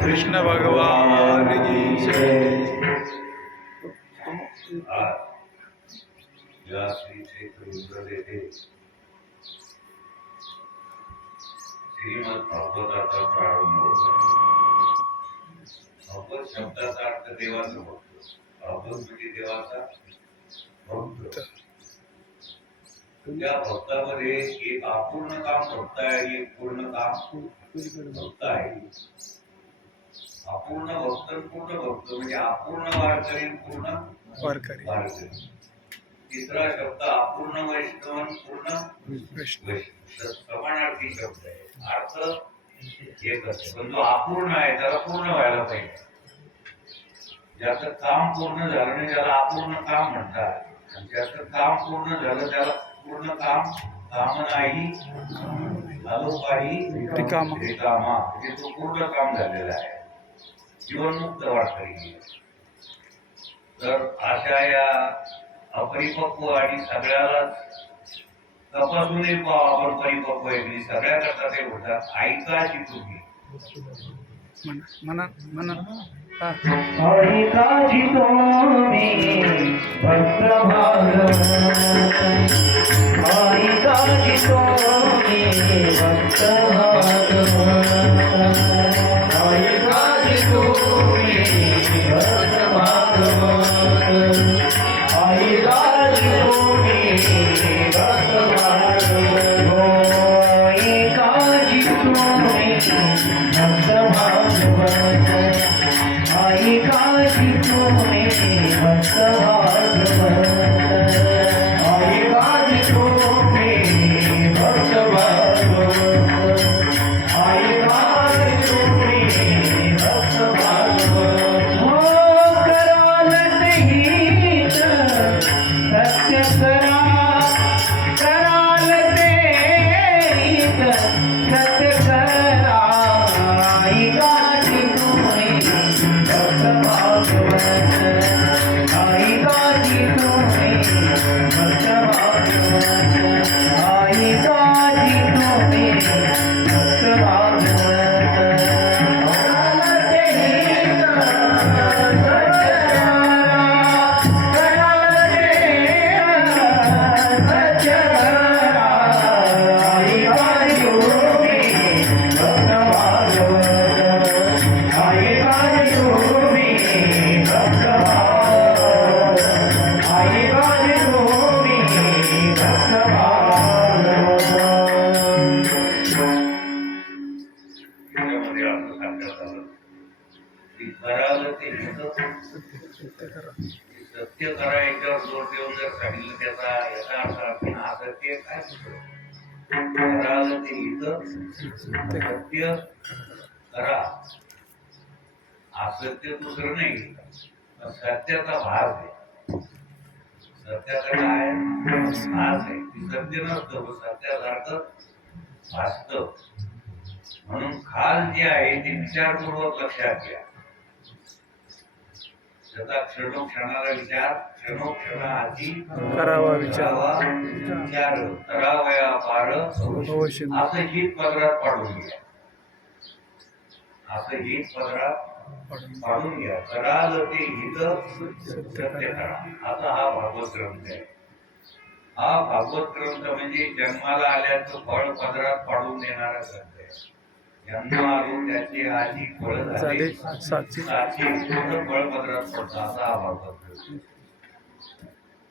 कृष्ण भगवान की जय। भागवताचा प्रारंभ भागवत भक्त भक्तामध्ये एक अपूर्ण काम भक्त आहे एक पूर्ण काम भक्त आहे अपूर्ण भक्त पूर्ण भक्त म्हणजे अपूर्ण वारकरी पूर्ण वारकरी. तिसरा शब्द अपूर्ण वैष्णव पूर्ण वैष्णव. समानार्थी शब्द आहे. अर्थ एकच. पण जो अपूर्ण आहे त्याला पूर्ण व्हायला पाहिजे. ज्याचं काम पूर्ण झालं नाही त्याला अपूर्ण काम म्हणतात. आणि ज्याचं काम पूर्ण झालं त्याला पूर्ण काम काम नाही. काही रिकामा. रिकामा. म्हणजे तो पूर्ण काम झालेला आहे. जीवनमुक्त वारकरी तर अशा या अपरिपक्व आणि सगळ्यालाच तपासूनही पाव आपण परिपक्व आहे की सगळ्या करता ते बोलतात ऐकाची तुम्ही. म्हणा म्हणा म्हणा हित सत्य करा असत्य दुसरं नाही सत्याचा भाग आहे सत्याचा काय भास आहे. ती सत्य नसतं पण सत्यासारखं भासत. म्हणून खाल जे आहे ते विचारपूर्वक लक्षात घ्या. त्याचा क्षणोक्षणाला विचार करावा विचार. करावा विचार करावया पार असं हित पदरात पाडून घ्या. असं हित पदरात पाडून घ्या. कराल ते हित सत्य करा. असा हा भागवत ग्रंथ आहे. हा भागवत ग्रंथ म्हणजे जन्माला आल्याचं फळ पदरात पाडून देणारा ग्रंथ.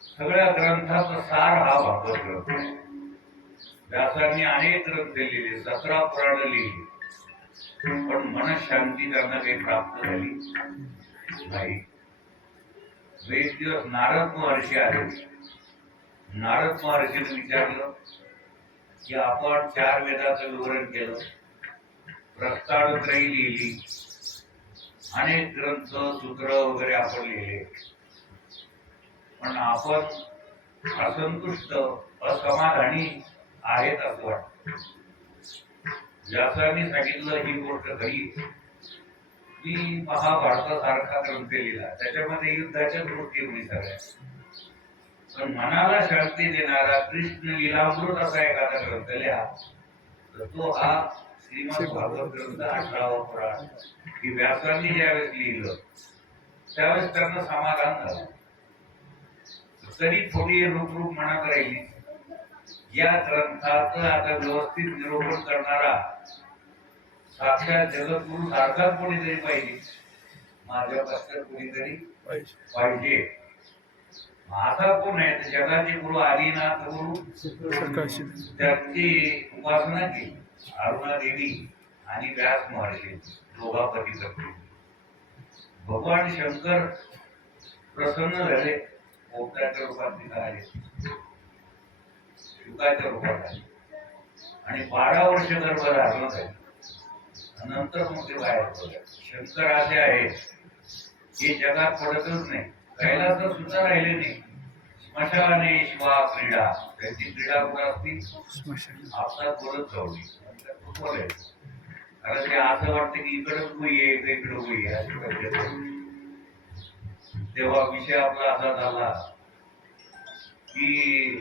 सगळ्या ग्रंथाचा सार हा भागवत ग्रंथ व्यासांनी अनेक ग्रंथ लिहिले सतरा पुराण लिहिली. पण मनशांती त्यांना काही प्राप्त झाली नाही. एक दिवस नारद महर्षी आले. नारद महर्षीने विचारलं की आपण चार वेदाचं विवरण केलं. प्रस्तावत्रयी लिहिली. अनेक ग्रंथ सूत्र वगैरे आपण लिहिले. पण आपण असंतुष्ट असमाधानी आहेत असं वाटतं. सांगितलं ही गोष्ट खरी. मी महाभारतासारखा ग्रंथ लिहिला. त्याच्यामध्ये युद्धाच्या गोष्टी होती सगळ्या. पण मनाला शांती देणारा कृष्ण लिलामृत असा एखादा ग्रंथ लिहा तर तो हा श्रीमद भागवत अठरावा पुराण की व्यासांनी ज्यावेळेस लिहिलं. त्यावेळेस त्यांना समाधान झालं. तरी थोडी म्हणत राहिली या ग्रंथाचं आता व्यवस्थित निरूपण करणारा साक्षात जगद्गुरु सारखाच कोणीतरी पाहिजे. माझ्या पश्चात कोणीतरी पाहिजे. आता कोण आहे? जगाचे गुरु आदिनाथ गुरु. त्यांची उपासना केली. अरुणादेवी आणि व्यास महर्षी दोघा पती करते भगवान शंकर प्रसन्न झाले पोपटाच्या रूपात तिथं आले. शुकाच्या रूपात आले. आणि बारा वर्ष गर्भ धारण झाले नंतर मग ते बाहेर पडले. शंकर असे आहेत जे जगात पडतच नाही कैलासात सुद्धा राहिले नाही. स्मशाने शिवा क्रीडा त्यांची क्रीडा बोलत बोलायचं कारण ते असं वाटतं की इकडं आहे का इकडं गुई आहे. तेव्हा विषय आपला असा झाला की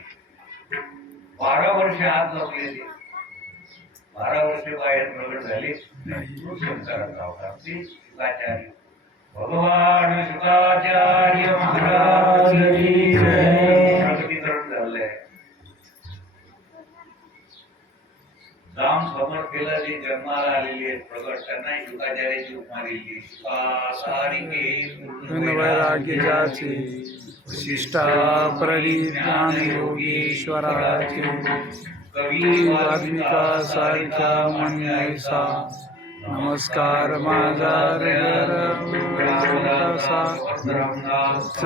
बारा वर्ष आत ते. बारा वर्ष बाहेर प्रगट झाले. शंकराचा अवतार ते शुकाचार्य भगवान शुकाचार्य महाराज की जय. प्रगतीकरण राम समर्थेला जे जन्माला आलेले आहेत प्रगट त्यांना शुकाचार्याची उपमा दिली शुका सारिके वैराग्य जाचे शिष्टा परिज्ञान योगीश्वराचे। कवी वाल्मिका सारिका म्हणैसा नमस्कार माझा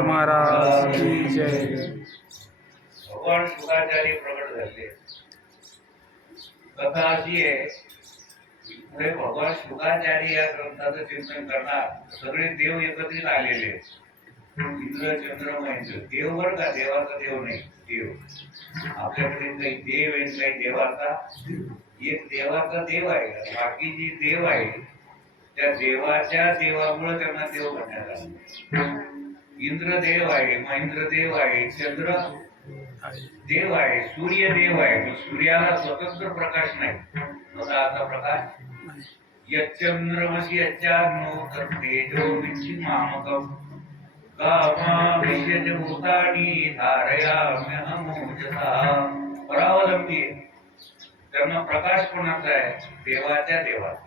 महाराज की जय. भगवान शुकाचार्य प्रगट झाले. कथा अशी आहे पुढे भगवान शुकाचार्य या ग्रंथाचं चिंतन करणार. सगळे देव एकत्रित आलेले. इंद्र चंद्र महेंद्र. देव बर का? देवाचा देव नाही. देव. आपल्याकडे काही देव आहे काही देवाचा एक देवाचा देव आहे. बाकी जी देव आहे, त्या देवाच्या देवामुळे त्यांना देव म्हणण्यात आलं इंद्र देव आहे महेंद्र देव आहे, चंद्र देव आहे, सूर्य देव आहे, पण सूर्याला स्वतंत्र प्रकाश नाही. आता प्रकाश? यच्चंद्रमसि यच्चाग्नो तत्तेजो विच्छिन्नामकम् कामाविश्यच भूतानि धारयाम्यहमोजसा परावलंबी. त्यांना प्रकाश कोणाचा आहे? देवाच्या देवाचा.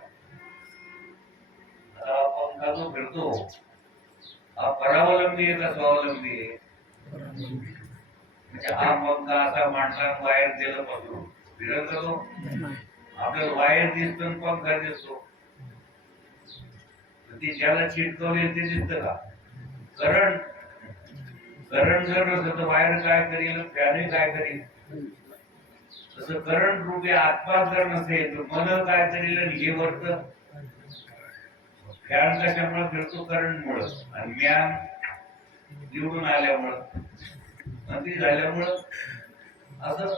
आता हा पंखा जो फिरतो. हा परावलंबी आहे का स्वावलंबी आहे? म्हणजे हा पंखा असा माणसाला बाहेर दिलं पकडून फिरत तो आपल्याला बाहेर दिसतो पंखा दिसतो. ती ज्याला चिटकवली ते दिसत का? करंट करंट जर नसतं तर वायर काय करील? फॅन काय करील? तसं करंट रूपी आत्मा जर नसेल तर मन काय आणि हे वर्त. फॅन कशामुळे फिरतो? करंट मुळे आणि म्यान निवडून आल्यामुळं. मंत्री झाल्यामुळं असं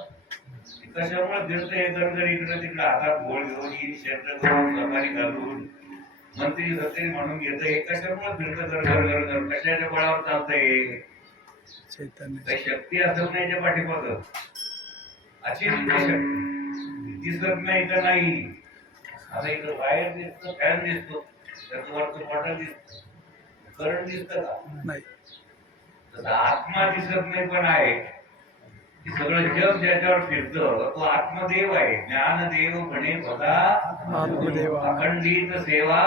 कशामुळे फिरतं हे गणगण इकडं तिकडं हातात घोळ घेऊन शर्ट घालून कमारी घालून मंत्री सत्ते म्हणून घेत हे कशामुळे फिरतं? घर घर कशाच्या बळावर चालतंय शक्ती असत नाही पाठीमाग? अशी दिसत नाही का नाही. आता इकडं बाहेर दिसतो फॅन दिसतो. त्याचं वरचं बॉटल दिसत. करंट दिसतं का? नाही. तसं आत्मा दिसत नाही पण आहे. सगळं जग ज्याच्यावर फिरतं तो आत्मदेव आहे. ज्ञानदेव म्हणे बघा अखंडित सेवा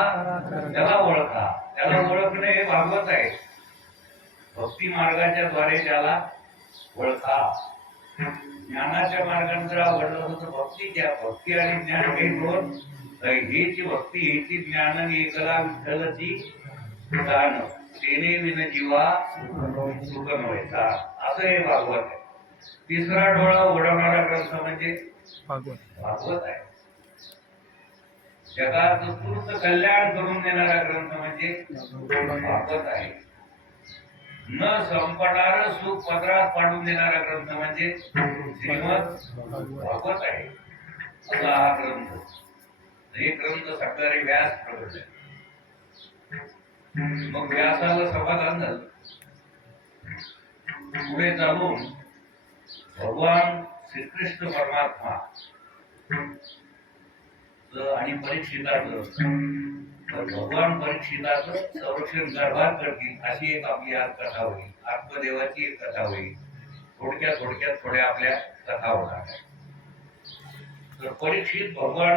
त्याला ओळखा. त्याला ओळखणे हे भागवत आहे. भक्ती मार्गाच्या द्वारे त्याला ओळखा. ज्ञानाच्या मार्गाने जर आवडलं होतं. भक्ती घ्या. भक्ती आणि ज्ञान हे दोन. हेची भक्ती हेची ज्ञान आणि एकला विठ्ठलची दान. तेने विन जीवा सुख नव्हेचा असं हे भागवत आहे. तिसरा डोळा उडवणारा ग्रंथ म्हणजे भागवत. भागवत आहे. जगात उत्कृष्ट कल्याण करून देणारा ग्रंथ म्हणजे भागवत आहे. न संपणार सुख पदरात पाडून देणारा ग्रंथ म्हणजे श्रीमद भागवत आहे. असा हा ग्रंथ. हे ग्रंथ सकाळी व्यास प्रगट मग व्यासाला समाधान झालं. पुढे जाऊन भगवान श्रीकृष्ण परमात्मा आणि परीक्षिताचं. भगवान परीक्षिताचं संरक्षण गर्भात करतील अशी एक आपली आज कथा होईल. आत्मदेवाची एक कथा होईल. थोडक्यात थोडक्यात थोड्या आपल्या कथा होणार तर परीक्षित भगवान